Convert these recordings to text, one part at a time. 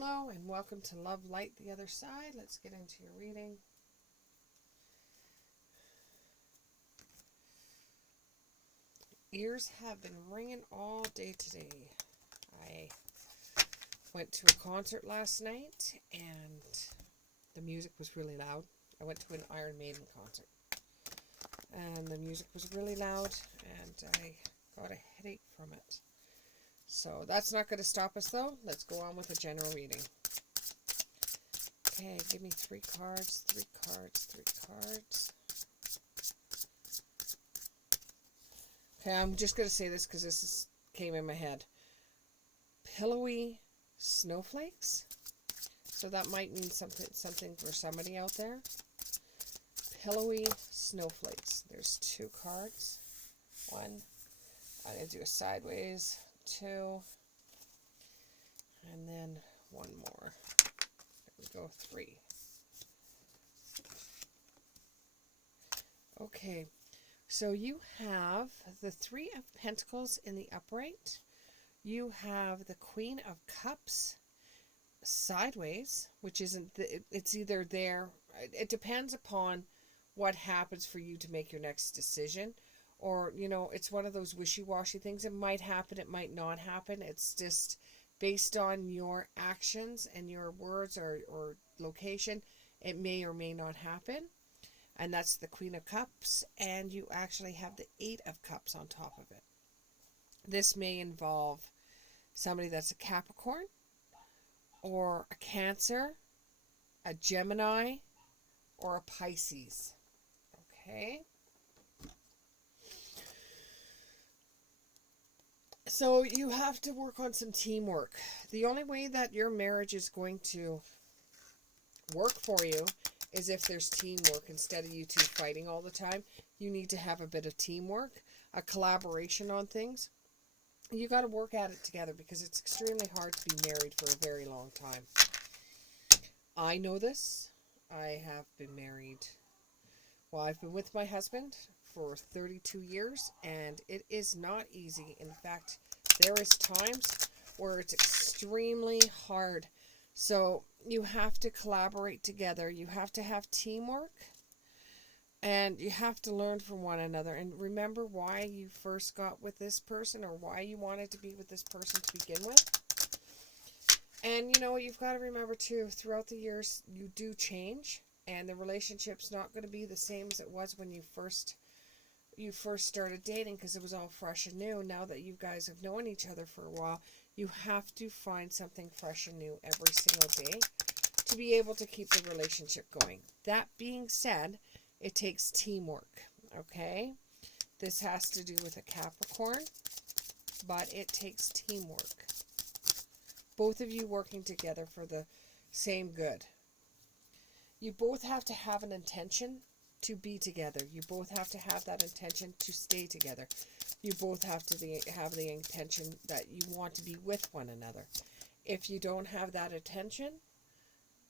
Hello and welcome to Love Light the Other Side. Let's get into your reading. Ears have been ringing all day today. I went to a concert last night and the music was really loud. I went to an Iron Maiden concert and the music was really loud and I got a headache from it. So that's not going to stop us though. Let's go on with a general reading. Okay, give me three cards. Okay, I'm just going to say this because came in my head. Pillowy snowflakes. So that might mean something for somebody out there. Pillowy snowflakes. There's two cards. One. I'm going to do a sideways. Two. And then one more. There we go. Three. Okay. So you have the Three of Pentacles in the upright. You have the Queen of Cups sideways, which isn't, it's either there, it depends upon what happens for you to make your next decision. Or, you know, it's one of those wishy-washy things. It might happen, it might not happen. It's just based on your actions and your words or location. It may or may not happen. And that's the Queen of Cups. And you actually have the Eight of Cups on top of it. This may involve somebody that's a Capricorn or a Cancer, a Gemini, or a Pisces. Okay? So you have to work on some teamwork. The only way that your marriage is going to work for you is if there's teamwork instead of you two fighting all the time. You need to have a bit of teamwork, a collaboration on things. You got to work at it together because it's extremely hard to be married for a very long time. I know this. I have been married. Well, I've been with my husband for 32 years and it is not easy. In fact, there is times where it's extremely hard. So you have to collaborate together. You have to have teamwork. And you have to learn from one another. And remember why you first got with this person or why you wanted to be with this person to begin with. And, you know, you've got to remember, too, throughout the years, you do change. And the relationship's not going to be the same as it was when you first started dating because it was all fresh and new. Now that you guys have known each other for a while, you have to find something fresh and new every single day to be able to keep the relationship going. That being said, it takes teamwork, okay? This has to do with a Capricorn, but it takes teamwork. Both of you working together for the same good. You both have to have an intention to be together. You both have to have that intention to stay together. You both have to have the intention that you want to be with one another. If you don't have that intention,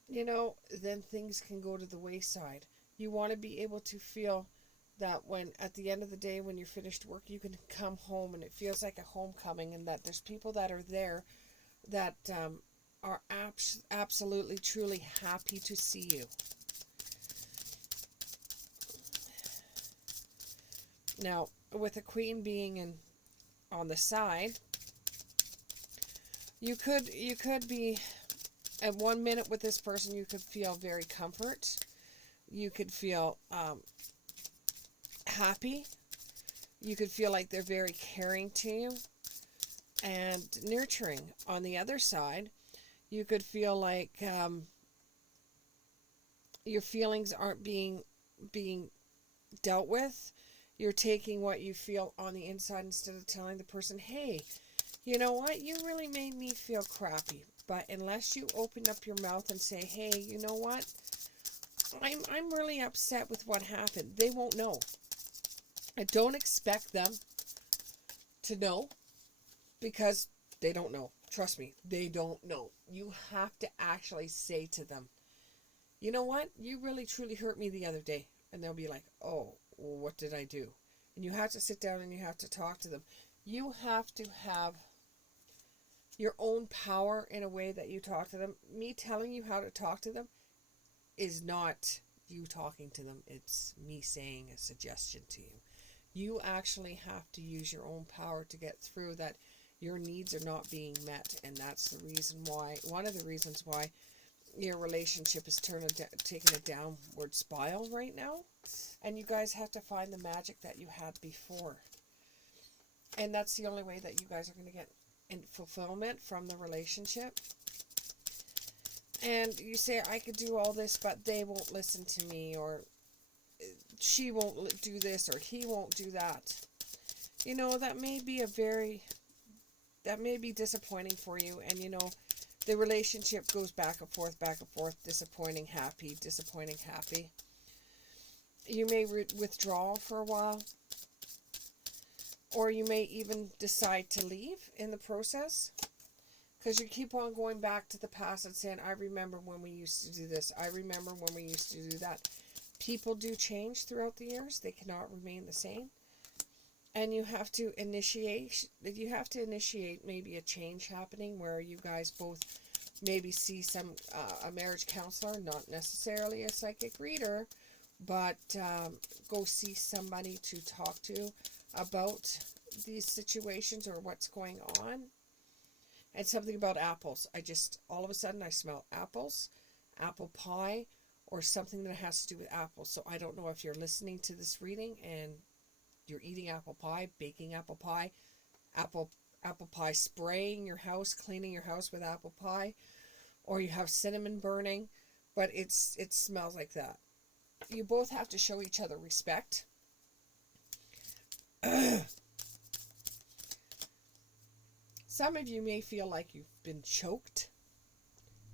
you know, then things can go to the wayside. You want to be able to feel that when, at the end of the day, when you're finished work, you can come home and it feels like a homecoming and that there's people that are there that are absolutely, truly happy to see you. Now, with the Queen being on the side, you could be at 1 minute with this person. You could feel very comfort. You could feel happy. You could feel like they're very caring to you and nurturing. On the other side, you could feel like your feelings aren't being dealt with. You're taking what you feel on the inside instead of telling the person, hey, you know what? You really made me feel crappy. But unless you open up your mouth and say, hey, you know what? I'm really upset with what happened. They won't know. I don't expect them to know because they don't know. Trust me, they don't know. You have to actually say to them, you know what? You really truly hurt me the other day. And they'll be like, oh, well, what did I do? And you have to sit down and you have to talk to them. You have to have your own power in a way that you talk to them. Me telling you how to talk to them is not you talking to them. It's me saying a suggestion to you. You actually have to use your own power to get through that. Your needs are not being met, and that's the reason why, one of the reasons why your relationship is taking a downward spiral right now. And you guys have to find the magic that you had before. And that's the only way that you guys are going to get in fulfillment from the relationship. And you say, I could do all this, but they won't listen to me, or she won't do this, or he won't do that. You know, that may be disappointing for you. And you know, the relationship goes back and forth, disappointing, happy, disappointing, happy. You may withdraw for a while, or you may even decide to leave in the process, because you keep on going back to the past and saying, I remember when we used to do this, I remember when we used to do that. People do change throughout the years. They cannot remain the same. And you have to initiate maybe a change happening, where you guys both maybe see a marriage counselor, not necessarily a psychic reader, but go see somebody to talk to about these situations or what's going on. And something about apples. All of a sudden I smell apples, apple pie, or something that has to do with apples. So I don't know if you're listening to this reading and you're eating apple pie, baking apple pie, apple pie spraying your house, cleaning your house with apple pie, or you have cinnamon burning, but it smells like that. You both have to show each other respect. Some of you may feel like you've been choked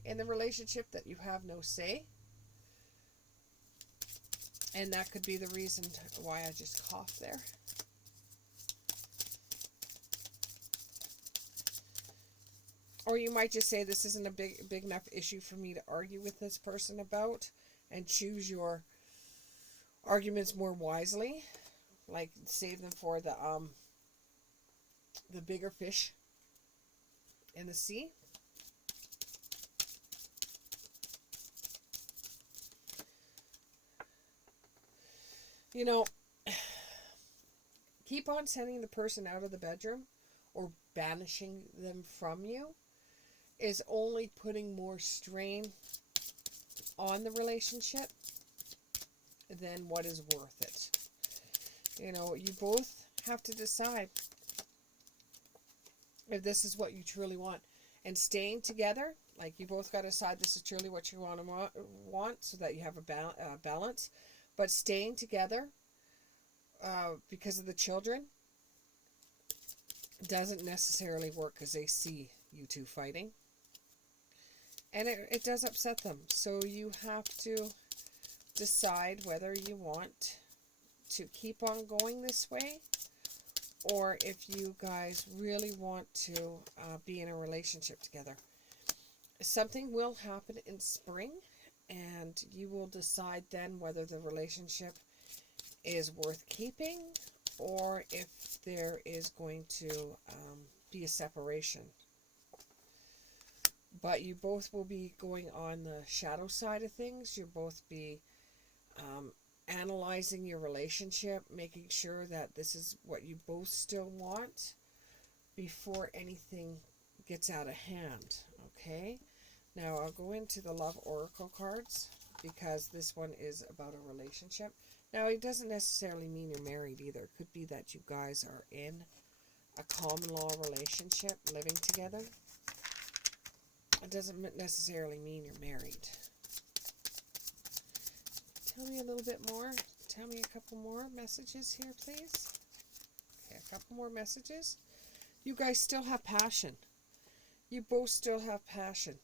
in the relationship, that you have no say. And that could be the reason why I just coughed there. Or you might just say, this isn't a big enough issue for me to argue with this person about, and choose your arguments more wisely. Like, save them for the bigger fish in the sea. You know, keep on sending the person out of the bedroom or banishing them from you is only putting more strain on the relationship than what is worth it. You know, you both have to decide if this is what you truly want. And staying together, like, you both got to decide this is truly what you want, so that you have a balance. But staying together because of the children doesn't necessarily work, because they see you two fighting. And it does upset them. So you have to decide whether you want to keep on going this way, or if you guys really want to be in a relationship together. Something will happen in spring, and you will decide then whether the relationship is worth keeping, or if there is going to be a separation. But you both will be going on the shadow side of things. You'll both be analyzing your relationship, making sure that this is what you both still want before anything gets out of hand. Okay? Now I'll go into the Love Oracle cards, because this one is about a relationship. Now, it doesn't necessarily mean you're married either. It could be that you guys are in a common law relationship, living together. It doesn't necessarily mean you're married. Tell me a little bit more. Tell me a couple more messages here, please. Okay, a couple more messages. You guys still have passion. You both still have passion.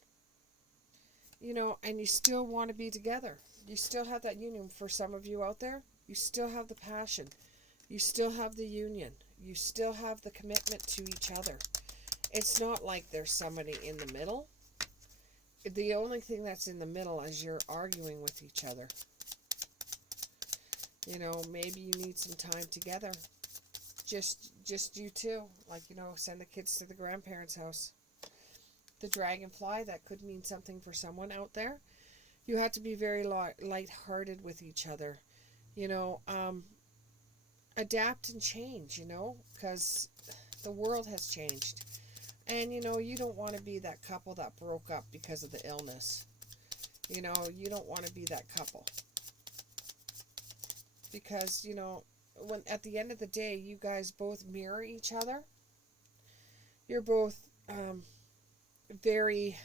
You know, and you still want to be together. You still have that union. For some of you out there, you still have the passion. You still have the union. You still have the commitment to each other. It's not like there's somebody in the middle. The only thing that's in the middle is you're arguing with each other. You know, maybe you need some time together. Just you two. Like, you know, send the kids to the grandparents' house. the dragonfly, that could mean something for someone out there. You have to be very light-hearted with each other. You know, adapt and change, because the world has changed. And, you don't want to be that couple that broke up because of the illness. You don't want to be that couple. Because, when at the end of the day, you guys both mirror each other. You're both very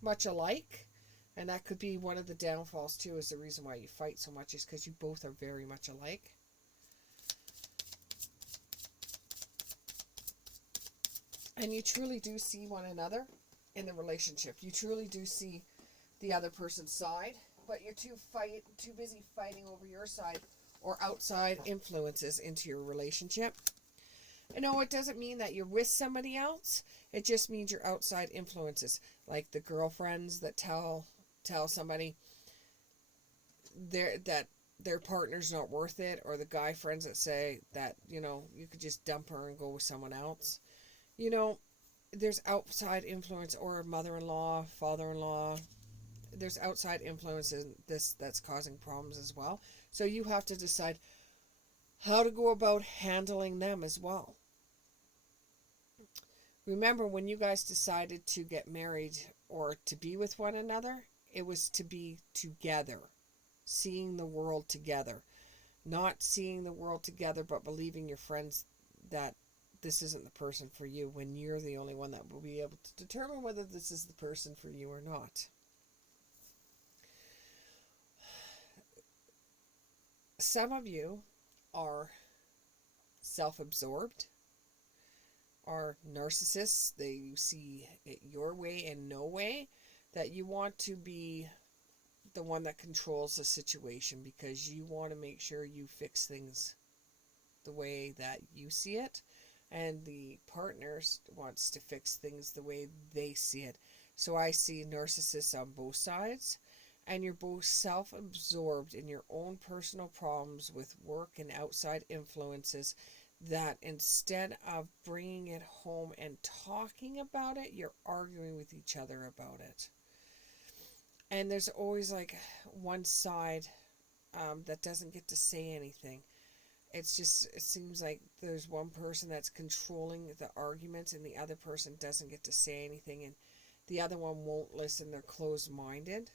much alike. And that could be one of the downfalls, too, is the reason why you fight so much is because you both are very much alike. And you truly do see one another in the relationship. You truly do see the other person's side, but you're too busy fighting over your side or outside influences into your relationship. And no, it doesn't mean that you're with somebody else. It just means your outside influences, like the girlfriends that tell somebody that their partner's not worth it, or the guy friends that say that, you could just dump her and go with someone else. There's outside influence, or mother-in-law, father-in-law. There's outside influence in this that's causing problems as well. So you have to decide how to go about handling them as well. Remember, when you guys decided to get married or to be with one another, it was to be together, seeing the world together. Not seeing the world together, but believing your friends that this isn't the person for you, when you're the only one that will be able to determine whether this is the person for you or not. Some of you are self-absorbed, are narcissists. They see it your way and no way, that you want to be the one that controls the situation because you want to make sure you fix things the way that you see it, and the partner wants to fix things the way they see it. So I see narcissists on both sides, and you're both self-absorbed in your own personal problems with work and outside influences, that instead of bringing it home and talking about it, you're arguing with each other about it. And there's always like one side that doesn't get to say anything. It seems like there's one person that's controlling the arguments and the other person doesn't get to say anything, and the other one won't listen. They're closed-minded.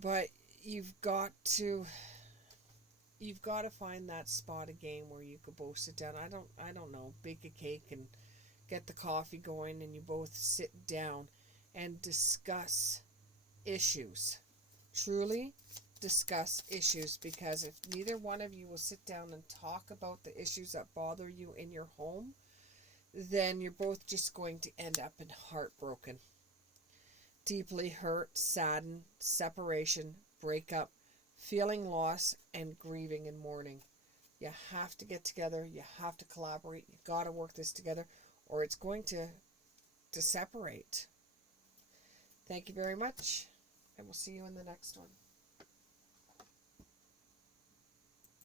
But you've got to find that spot again where you could both sit down. I don't know, bake a cake and get the coffee going, and you both sit down and discuss issues. Truly discuss issues, because if neither one of you will sit down and talk about the issues that bother you in your home, then you're both just going to end up in heartbroken, deeply hurt, saddened, separation, breakup, feeling loss, and grieving and mourning. You have to get together. You have to collaborate. You got to work this together, or it's going to separate. Thank you very much, and we'll see you in the next one.